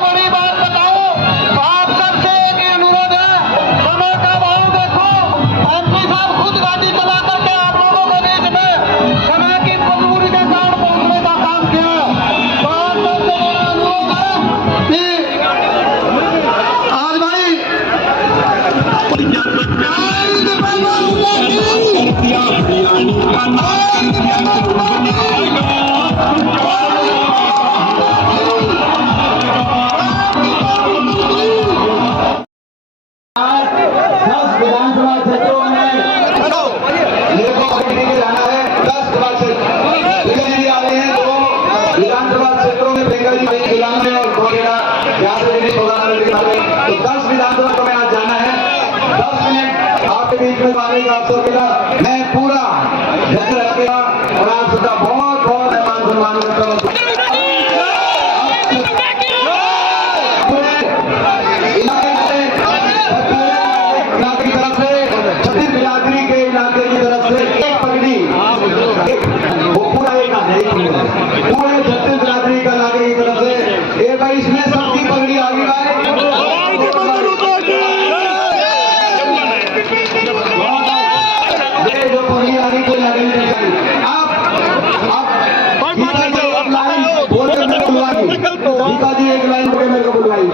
बड़ी बात बताऊं, आप सबसे एक अनुरोध है, समय का भाव देखो। एमपी साहब खुद गाड़ी चला करके आप लोगों के बीच में समय की मजबूरी के कारण पहुंचने का काम किया है। तो आप सबसे बड़ा अनुरोध है कि आज भाई विधानसभा क्षेत्रों में जाना है। 10 आ रहे हैं, 2 विधानसभा क्षेत्रों में बेंगली और 10 विधानसभा को मैं आज जाना है। 10 मिनट आपके बीच में आने का अवसर मिला, मैं पूरा ध्यान रखेगा और आप सबका बहुत बहुत मान सम्मान करता हूँ। पूरे 36 बिरादरी का नागरिक की तरफ से एक भाई इसमें सबकी पगड़ी आ गई है। ये जो पगड़ी आ गई कोई लगनी नहीं चाहिए। आप लाइन बोल के मेरे को बुलवाइए, गीता जी एक लाइन बोल के मेरे को बुलवाइए।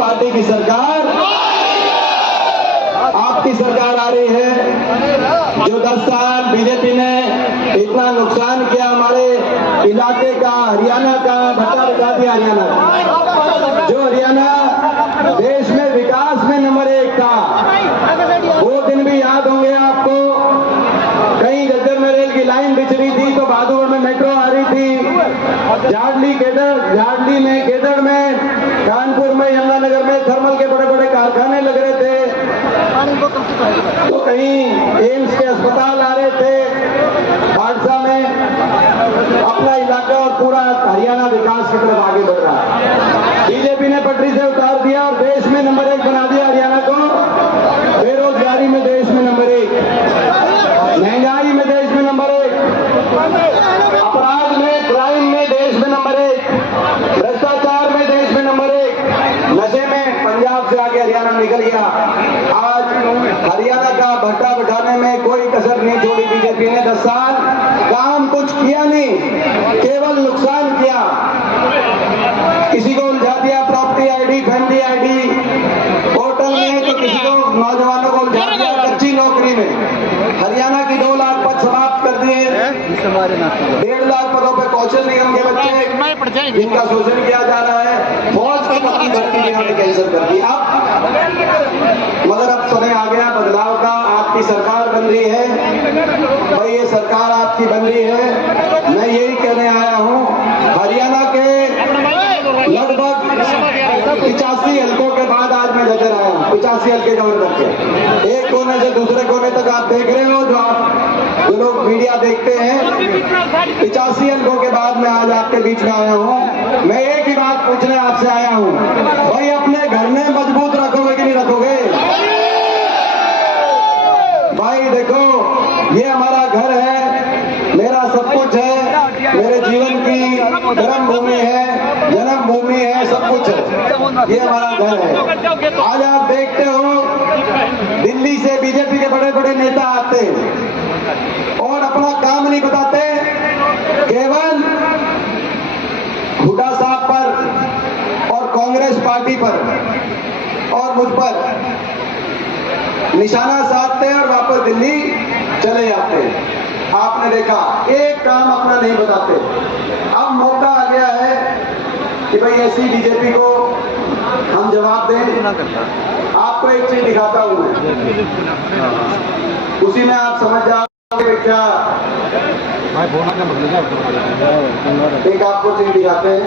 पार्टी की सरकार, आपकी सरकार आ रही है। जो 10 साल बीजेपी ने इतना नुकसान किया हमारे इलाके का, हरियाणा का, भट्टा बता दिया हरियाणा, जो हरियाणा देश में विकास में नंबर 1 था। वो दिन भी याद होंगे आपको। कहीं जज्जर में रेल की लाइन बिछ रही थी तो बहादुरगढ़ में मेट्रो आ रही थी। जाडली में, केदड़ में, कानपुर में, यमुनानगर में थर्मल के बड़े बड़े कारखाने लग रहे थे, तो कहीं एम्स के अस्पताल आ रहे थे, बाड़सा में अपना इलाका और पूरा हरियाणा विकास की तरफ आगे बढ़ रहा है। बीजेपी ने पटरी से उतार दिया और देश में नंबर 1 बना दिया हरियाणा को। बेरोजगारी में देश में नंबर 1, महंगाई में देश में नंबर 1, अपराध में, क्राइम में देश में नंबर 1, भ्रष्टाचार में देश में नंबर 1, नशे में पंजाब से आगे हरियाणा निकल गया। आज हरियाणा का भट्टा बिठाने में कोई कसर नहीं छोड़ी बीजेपी ने। 10 साल काम कुछ किया नहीं, केवल नुकसान किया। किसी को उलझा दिया property ID, family ID portal में, तो किसी को नौजवानों को उलझा दिया कच्ची नौकरी में। हरियाणा की 2 लाख पद समाप्त कर दिए। 1.5 लाख पदों पर कौशल निगम के बच्चे जिनका शोषण किया जा रहा है। फौज की पद की भर्ती भी हमने कैंसिल कर दी। मगर अब समय आ गया बदलाव का। आपकी सरकार बन रही है भाई, ये सरकार आपकी बन रही है। मैं यही कहने आया हूं, हरियाणा के लगभग 85 हल्कों के बाद आज मैं नजर आया हूं। 85 हल्के कवर करके एक कोने से दूसरे कोने तक आप देख रहे हो, जो लोग मीडिया देखते हैं। 85 हल्कों के बाद मैं आज आपके बीच में आया हूं। मैं एक ही बात पूछने आपसे आया हूं, भाई अपने घर में मजबूत रखोगे कि नहीं रखोगे? भाई देखो, ये हमारा घर है, मेरा सब कुछ है, मेरे जीवन की कर्म भूमि है, जन्म भूमि है, सब कुछ है, ये हमारा घर है। आज आप देखते हो दिल्ली से बीजेपी के बड़े बड़े नेता आते हैं और अपना काम नहीं बताते, केवल हुड्डा साहब पर और कांग्रेस पार्टी पर और मुझ पर निशाना साधते हैं और वापस दिल्ली चले जाते हैं। आपने देखा एक काम अपना नहीं बताते। अब मौका आ गया है कि भाई ऐसी बीजेपी को हम जवाब दें। आपको एक चीज दिखाता हूं मैं, उसी में आप समझ जाओगे क्या। एक आपको चीज दिखाते हैं,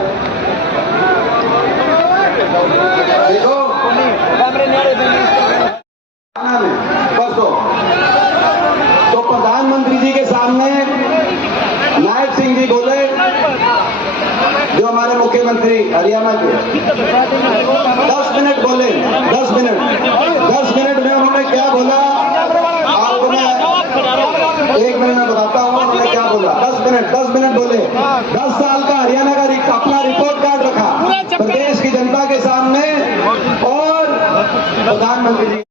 देखो परसों तो प्रधानमंत्री जी के सामने नायक सिंह जी बोले, जो हमारे मुख्यमंत्री हरियाणा के, 10 मिनट बोले। 10 मिनट में उन्होंने क्या बोला आपको मैं 1 मिनट में बताता हूँ उन्होंने क्या बोला। 10 मिनट बोले। 10 साल का हरियाणा का अपना रिपोर्ट कार्ड रखा प्रदेश की जनता के सामने और प्रधानमंत्री जी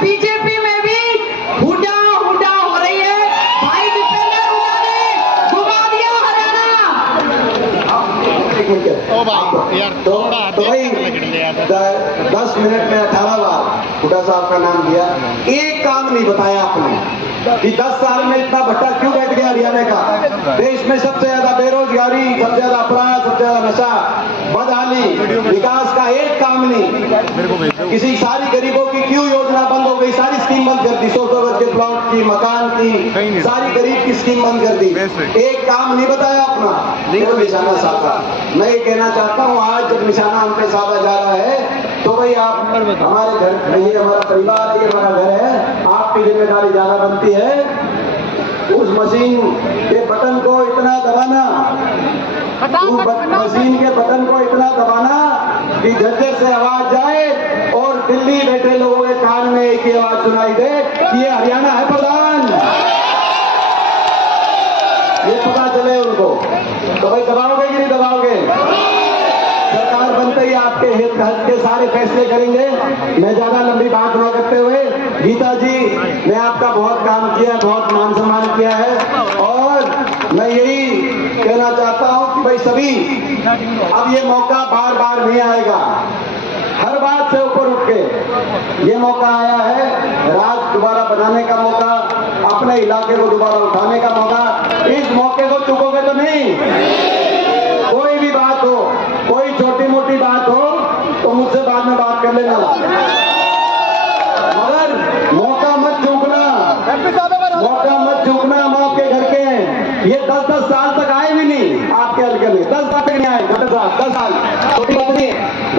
बीजेपी में भी हुड्डा हो रही है। भाई दीपेंद्र हुड्डा ने डुबा दिया हरियाणा। तो भाई 10 मिनट में 18 बार हुड्डा साहब का नाम लिया। एक काम नहीं बताया आपने कि 10 साल में इतना भट्टा क्यों बैठ गया हरियाणा का। देश में सबसे ज्यादा बेरोजगारी, सबसे ज्यादा अपराध, सबसे ज्यादा नशा, बदहाली, विकास का एक काम नहीं। किसी सारी गरीबों की क्यों योजना बंद हो गई, सारी स्कीम बंद कर दी। 100 गज के प्लॉट की, मकान की, सारी गरीब की स्कीम बंद कर दी। एक काम नहीं बताया अपना, केवल निशाना साधा। मैं ये कहना चाहता हूँ, आज जब निशाना हम पे साधा जा रहा है तो भाई आप हमारे घर, ये हमारा परिवार है, ये हमारा घर है, आपकी जिम्मेदारी ज्यादा बनती है। उस मशीन के बटन को इतना दबाना, उस मशीन के बटन को इतना दबाना कि झज्जर से आवाज जाए और दिल्ली बैठे लोगों के कान में एक ही आवाज सुनाई दे कि ये हरियाणा है प्रधान, ये पता चले उनको। तो भाई दबाओगे कि नहीं दबाओगे? सरकार बनते ही आपके हित के सारे फैसले करेंगे। मैं ज्यादा लंबी बात न करते हुए, गीता जी ने आपका बहुत काम किया, बहुत मान सम्मान किया है और मैं यही कहना चाहता हूं कि भाई सभी, अब ये मौका बार बार नहीं आएगा। हर बात से ऊपर उठ के ये मौका आया है, राज दोबारा बनाने का मौका, अपने इलाके को दोबारा उठाने का मौका। इस मौके को चूकोगे तो नहीं। कोई भी बात हो, लेना, मगर मौका मत चूकना, मौका मत चूकना। हम आपके घर के हैं, ये 10-10 साल तक आए भी नहीं आपके हल्के में, 10 साल तक नहीं आए, 10 साल, छोटी बात नहीं है।